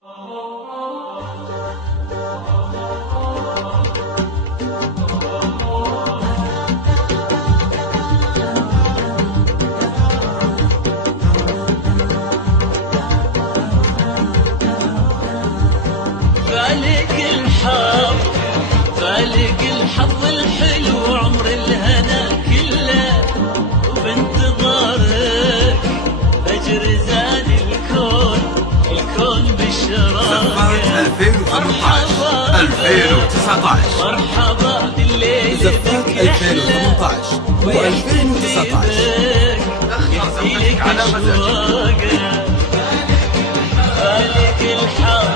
فالق الحظ الحلو عمر الهنا كله، وبانتظارك فجر زاد الكون بالشراق. زفات 2018 مرحبا بالليل زفات 2018 و2019 يهديلك على مزاجك. فالق الحظ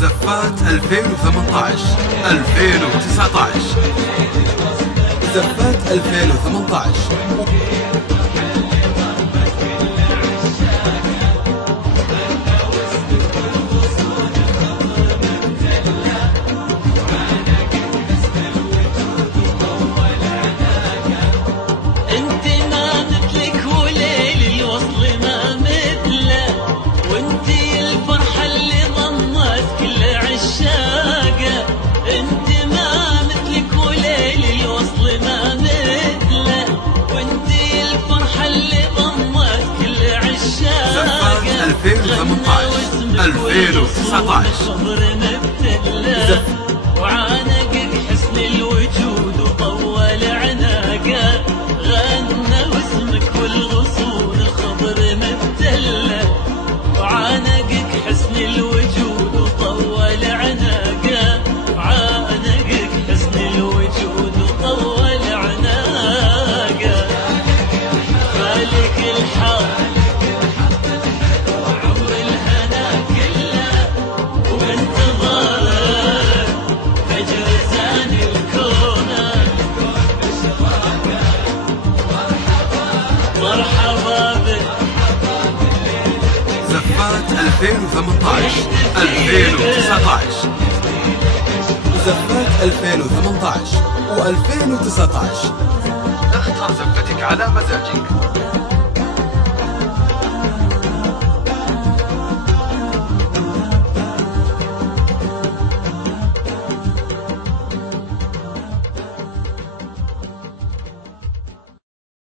زفات 2018 2019 زفات 2018 2019 وعانقك حسن الوجود وطول عناقه، غنى واسمك والغصون الخضر مبتله. وعانقك حسن الوجود وطول عناقه، وعانقك حسن الوجود وطول عناقه. فالق الحظ زفات 2018 2019 زفات 2018 و2019 اختر زفتك على مزاجك.